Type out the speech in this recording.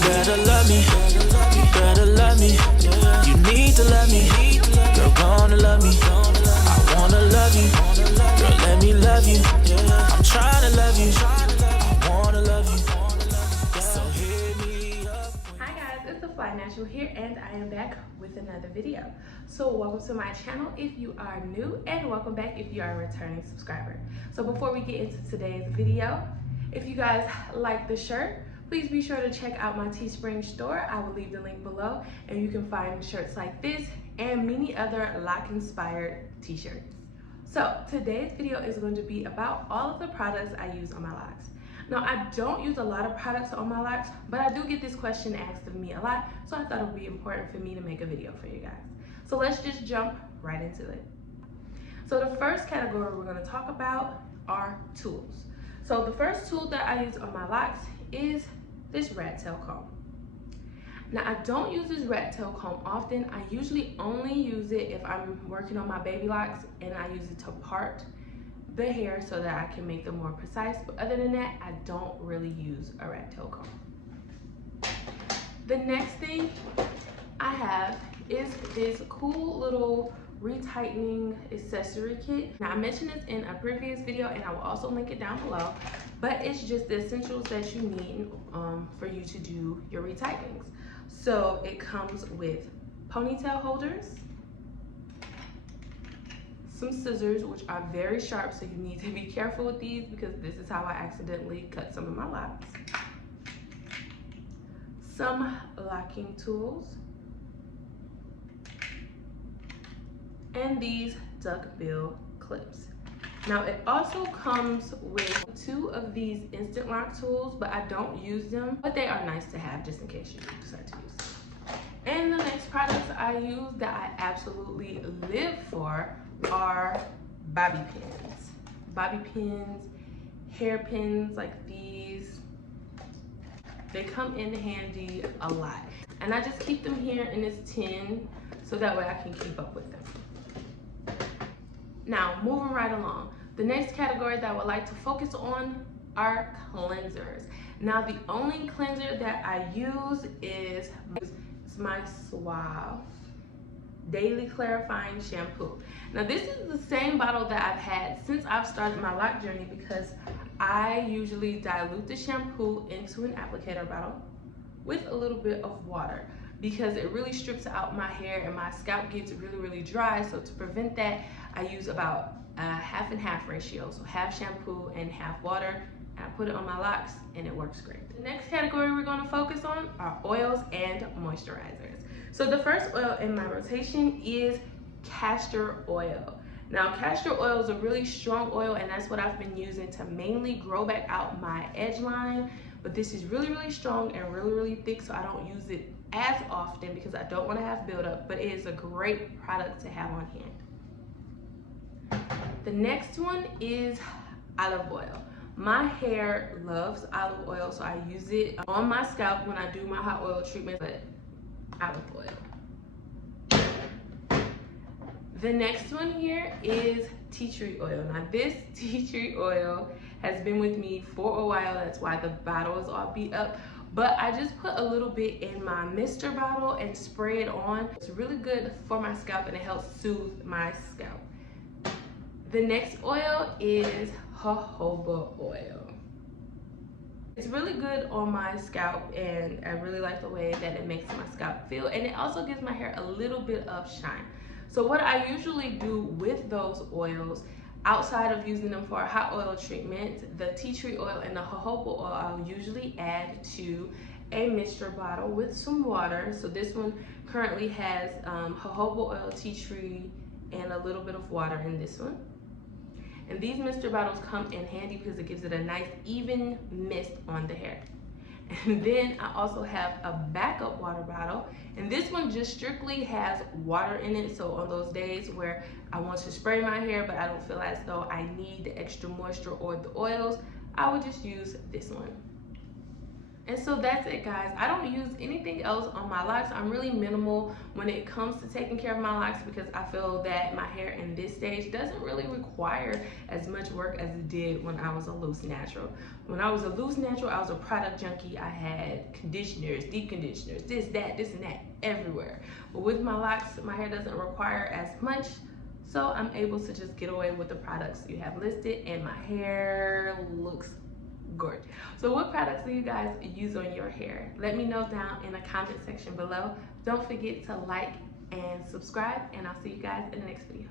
better love me, better love me. You need to love me, girl, gonna love me. I wanna love you, girl, let me love you. I'm trying to love you, I wanna love you. So hit me up. Hi guys, it's the Fly Natural here, and I am back with another video. So welcome to my channel if you are new, and welcome back if you are a returning subscriber. So before we get into today's video, if you guys like the shirt, please be sure to check out my Teespring store. I will leave the link below, and you can find shirts like this and many other Loc inspired t-shirts. So today's video is going to be about all of the products I use on my locks. Now, I don't use a lot of products on my locks, but I do get this question asked of me a lot, so I thought it would be important for me to make a video for you guys. So let's just jump right into it. So the first category we're going to talk about are tools. So the first tool that I use on my locks is this rat tail comb. Now, I don't use this rat tail comb often. I usually only use it if I'm working on my baby locks, and I use it to part the hair so that I can make them more precise. But other than that, I don't really use a rat tail comb. The next thing I have is this cool little retightening accessory kit. Now, I mentioned this in a previous video, and I will also link it down below, but it's just the essentials that you need for you to do your retightenings. So it comes with ponytail holders, some scissors, which are very sharp, so you need to be careful with these because this is how I accidentally cut some of my locks. Some locking tools, and these duckbill clips. Now, it also comes with 2 of these instant lock tools, but I don't use them, but they are nice to have just in case you decide to use them. And the next products I use that I absolutely live for are bobby pins. Bobby pins, hairpins like these. They come in handy a lot. And I just keep them here in this tin so that way I can keep up with them. Now, moving right along, the next category that I would like to focus on are cleansers. Now, the only cleanser that I use is my Suave Daily Clarifying Shampoo. Now, this is the same bottle that I've had since I've started my lock journey because I usually dilute the shampoo into an applicator bottle with a little bit of water because it really strips out my hair and my scalp gets really dry. So to prevent that, I use about a half and half ratio. So half shampoo and half water. And I put it on my locks and it works great. The next category we're gonna focus on are oils and moisturizers. So the first oil in my rotation is castor oil. Now, castor oil is a really strong oil, and that's what I've been using to mainly grow back out my edge line. But this is really strong and really thick, so I don't use it as often because I don't want to have buildup, but it is a great product to have on hand. The next one is olive oil. My hair loves olive oil, so I use it on my scalp when I do my hot oil treatment, but olive oil. The next one here is tea tree oil. Now, this tea tree oil has been with me for a while. That's why the bottle is all beat up. But I just put a little bit in my mister bottle and spray it on. It's really good for my scalp and it helps soothe my scalp. The next oil is jojoba oil. It's really good on my scalp, and I really like the way that it makes my scalp feel, and it also gives my hair a little bit of shine. So what I usually do with those oils, outside of using them for a hot oil treatment, the tea tree oil and the jojoba oil I'll usually add to a mixture bottle with some water. So this one currently has jojoba oil, tea tree, and a little bit of water in this one. And these mister bottles come in handy because it gives it a nice even mist on the hair. And then I also have a backup water bottle, and this one just strictly has water in it. So on those days where I want to spray my hair but I don't feel as though I need the extra moisture or the oils, I would just use this one. And so that's it, guys. I don't use anything else on my locks. I'm really minimal when it comes to taking care of my locks because I feel that my hair in this stage doesn't really require as much work as it did when I was a loose natural. When I was a loose natural, I was a product junkie. I had conditioners, deep conditioners, this, and that everywhere. But with my locks, my hair doesn't require as much. So I'm able to just get away with the products you have listed, and my hair looks gorgeous. So what products do you guys use on your hair? Let me know down in the comment section below. Don't forget to like and subscribe, and I'll see you guys in the next video.